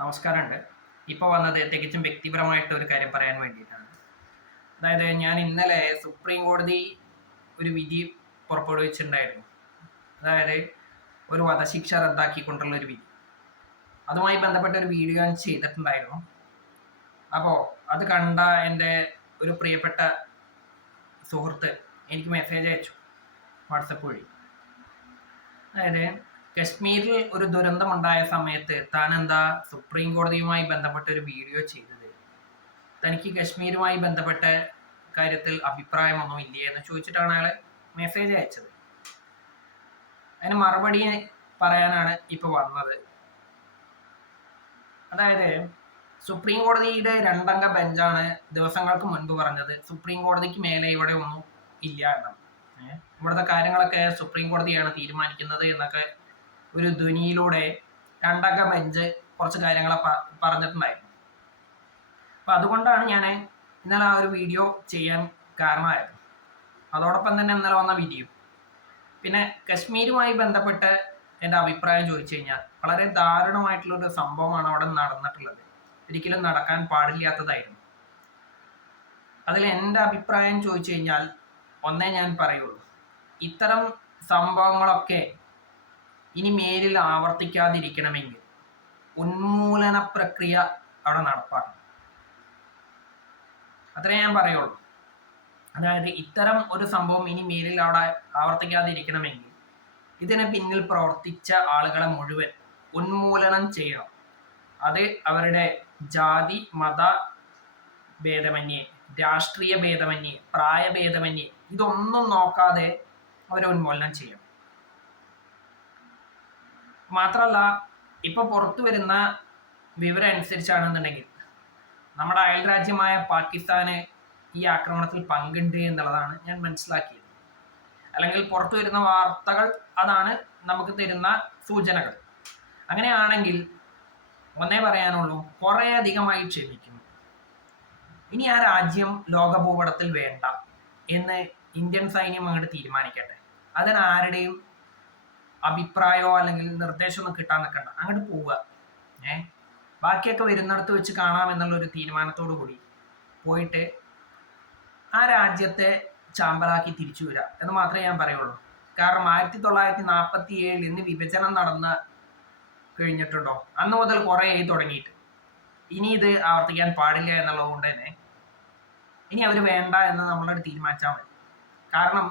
നമസ്കാരമുണ്ട്. ഇപ്പോൾ വന്നത് തികച്ചും വ്യക്തിപരമായിട്ട് ഒരു കാര്യം പറയാൻ വേണ്ടിയിട്ടാണ്. അതായത് ഞാൻ ഇന്നലെ സുപ്രീം കോടതി ഒരു വിധി പുറപ്പെടുവിച്ചിട്ടുണ്ടായിരുന്നു. അതായത് ഒരു വധശിക്ഷ റദ്ദാക്കിക്കൊണ്ടുള്ള ഒരു വിധി. അതുമായി ബന്ധപ്പെട്ട ഒരു വീഡിയോ ഞാൻ ചെയ്തിട്ടുണ്ടായിരുന്നു. അപ്പോൾ അത് കണ്ട എൻ്റെ ഒരു പ്രിയപ്പെട്ട സുഹൃത്ത് എനിക്ക് മെസ്സേജ് അയച്ചു വാട്സപ്പ് വഴി. അതായത് കശ്മീരിൽ ഒരു ദുരന്തമുണ്ടായ സമയത്ത് താൻ എന്താ സുപ്രീം കോടതിയുമായി ബന്ധപ്പെട്ട ഒരു വീഡിയോ ചെയ്തത്, തനിക്ക് കശ്മീരുമായി ബന്ധപ്പെട്ട കാര്യത്തിൽ അഭിപ്രായമൊന്നും ഇല്ലേ എന്ന് ചോദിച്ചിട്ടാണ് അയാൾ മെസ്സേജ് അയച്ചത്. അതിന് മറുപടി പറയാനാണ് ഇപ്പോൾ വന്നത്. അതായത് സുപ്രീം കോടതിയുടെ 2 അംഗ ബെഞ്ചാണ് ദിവസങ്ങൾക്ക് മുൻപ് പറഞ്ഞത് സുപ്രീം കോടതിക്ക് മേലെ ഇവിടെ ഒന്നും ഇല്ല എന്നാണ്. ഇവിടുത്തെ കാര്യങ്ങളൊക്കെ സുപ്രീം കോടതിയാണ് തീരുമാനിക്കുന്നത് എന്നൊക്കെ ഒരു ധ്വനിയിലൂടെ 2 അംഗ ബെഞ്ച് കുറച്ച് കാര്യങ്ങൾ പറഞ്ഞിട്ടുണ്ടായിരുന്നു. അപ്പം അതുകൊണ്ടാണ് ഞാൻ ഇന്നലെ ആ ഒരു വീഡിയോ ചെയ്യാൻ കാരണമായത്. അതോടൊപ്പം തന്നെ ഇന്നലെ വന്ന വിധിയും. പിന്നെ കശ്മീരുമായി ബന്ധപ്പെട്ട് എൻ്റെ അഭിപ്രായം ചോദിച്ചു കഴിഞ്ഞാൽ വളരെ ദാരുണമായിട്ടുള്ളൊരു സംഭവമാണ് അവിടെ നടന്നിട്ടുള്ളത്. ഒരിക്കലും നടക്കാൻ പാടില്ലാത്തതായിരുന്നു. അതിൽ എൻ്റെ അഭിപ്രായം ചോദിച്ചു കഴിഞ്ഞാൽ ഒന്നേ ഞാൻ പറയുള്ളൂ, ഇത്തരം സംഭവങ്ങളൊക്കെ ഇനി മേലിൽ ആവർത്തിക്കാതിരിക്കണമെങ്കിൽ ഉന്മൂലന പ്രക്രിയ അവിടെ നടപ്പാക്കണം. അത്രേ ഞാൻ പറയുള്ളൂ. അതായത് ഇത്തരം ഒരു സംഭവം ഇനി മേലിൽ അവിടെ ആവർത്തിക്കാതിരിക്കണമെങ്കിൽ ഇതിന് പിന്നിൽ പ്രവർത്തിച്ച ആളുകളെ മുഴുവൻ ഉന്മൂലനം ചെയ്യണം. അത് അവരുടെ ജാതി മത ഭേദമന്യേ, രാഷ്ട്രീയ ഭേദമന്യേ, പ്രായഭേദമന്യേ ഇതൊന്നും നോക്കാതെ അവരെ ഉന്മൂലനം ചെയ്യണം. മാത്രമല്ല, ഇപ്പൊ പുറത്തു വരുന്ന വിവരം അനുസരിച്ചാണെന്നുണ്ടെങ്കിൽ നമ്മുടെ അയൽ രാജ്യമായ പാകിസ്ഥാന് ഈ ആക്രമണത്തിൽ പങ്കുണ്ട് എന്നുള്ളതാണ് ഞാൻ മനസ്സിലാക്കിയത്. അല്ലെങ്കിൽ പുറത്തു വരുന്ന വാർത്തകൾ അതാണ് നമുക്ക് തരുന്ന സൂചനകൾ. അങ്ങനെയാണെങ്കിൽ ഒന്നേ പറയാനുള്ളൂ, കുറേ അധികമായി ക്ഷമിക്കുന്നു. ഇനി ആ രാജ്യം ലോകഭൂപടത്തിൽ വേണ്ട എന്ന് ഇന്ത്യൻ സൈന്യം അങ്ങോട്ട് തീരുമാനിക്കട്ടെ. അതിന് ആരുടെയും അഭിപ്രായമോ അല്ലെങ്കിൽ നിർദ്ദേശമൊന്നും കിട്ടാൻ നിൽക്കണ്ട, അങ്ങോട്ട് പോവുക. ബാക്കിയൊക്കെ വരുന്നിടത്ത് വെച്ച് കാണാമെന്നുള്ളൊരു തീരുമാനത്തോടു കൂടി പോയിട്ട് ആ രാജ്യത്തെ ചാമ്പലാക്കി തിരിച്ചു വരിക എന്ന് മാത്രമേ ഞാൻ പറയുള്ളൂ. കാരണം 1947 ഇന്ന് വിഭജനം നടന്ന കഴിഞ്ഞിട്ടുണ്ടോ, അന്ന് മുതൽ കുറേ ആയി തുടങ്ങിയിട്ട്. ഇനി ഇത് ആവർത്തിക്കാൻ പാടില്ല എന്നുള്ളത് കൊണ്ട് തന്നെ ഇനി അവർ വേണ്ട എന്ന് നമ്മളൊരു തീരുമാനിച്ചാൽ മതി. കാരണം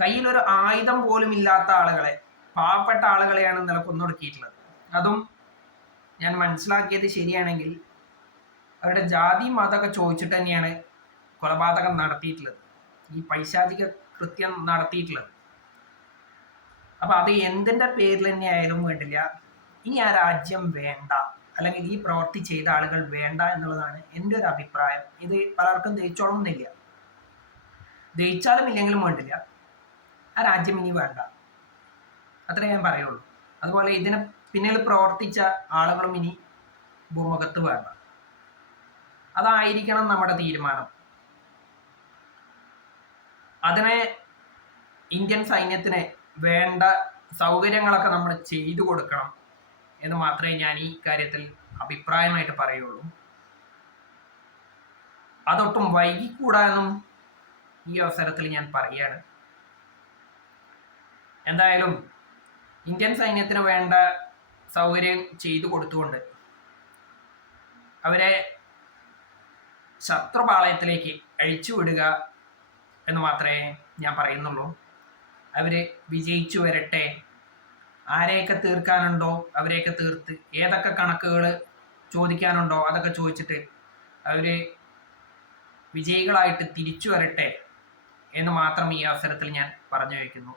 കയ്യിലൊരു ആയുധം പോലും ഇല്ലാത്ത ആളുകളെ, പാവപ്പെട്ട ആളുകളെയാണ് ഇന്നലെ കൊന്നൊടുക്കിയിട്ടുള്ളത്. അതും ഞാൻ മനസ്സിലാക്കിയത് ശരിയാണെങ്കിൽ അവരുടെ ജാതി മതമൊക്കെ ചോദിച്ചിട്ട് തന്നെയാണ് കൊലപാതകം നടത്തിയിട്ടുള്ളത്, ഈ പൈശാചിക കൃത്യം നടത്തിയിട്ടുള്ളത്. അപ്പൊ അത് എന്തിൻ്റെ പേരിൽ തന്നെ ആയാലും വേണ്ടില്ല, ഇനി ആ രാജ്യം വേണ്ട, അല്ലെങ്കിൽ ഈ പ്രവൃത്തി ചെയ്ത ആളുകൾ വേണ്ട എന്നുള്ളതാണ് എൻ്റെ ഒരു അഭിപ്രായം. ഇത് പലർക്കും ദഹിച്ചോളണമെന്നില്ല, ദഹിച്ചാലും ഇല്ലെങ്കിലും വേണ്ടില്ല, ആ രാജ്യം ഇനി വേണ്ട, അത്രേ ഞാൻ പറയുള്ളൂ. അതുപോലെ ഇതിന് പിന്നിൽ പ്രവർത്തിച്ച ആളുകളും ഇനി ഭൂമുഖത്ത് വേണ്ട. അതായിരിക്കണം നമ്മുടെ തീരുമാനം. അതിനെ ഇന്ത്യൻ സൈന്യത്തിന് വേണ്ട സൗകര്യങ്ങളൊക്കെ നമ്മൾ ചെയ്തു കൊടുക്കണം എന്ന് മാത്രമേ ഞാൻ ഈ കാര്യത്തിൽ അഭിപ്രായമായിട്ട് പറയുള്ളൂ. അതൊട്ടും വൈകിക്കൂടാ എന്നും ഈ അവസരത്തിൽ ഞാൻ പറയുകയാണ്. എന്തായാലും ഇന്ത്യൻ സൈന്യത്തിന് വേണ്ട സൗകര്യം ചെയ്തു കൊടുത്തുകൊണ്ട് അവരെ ശത്രുപാളയത്തിലേക്ക് അഴിച്ചുവിടുക എന്ന് മാത്രമേ ഞാൻ പറയുന്നുള്ളൂ. അവര് വിജയിച്ചു വരട്ടെ. ആരെയൊക്കെ തീർക്കാനുണ്ടോ അവരെയൊക്കെ തീർത്ത്, ഏതൊക്കെ കണക്കുകൾ ചോദിക്കാനുണ്ടോ അതൊക്കെ ചോദിച്ചിട്ട് അവര് വിജയികളായിട്ട് തിരിച്ചു വരട്ടെ എന്ന് മാത്രം ഈ അവസരത്തിൽ ഞാൻ പറഞ്ഞു വയ്ക്കുന്നു.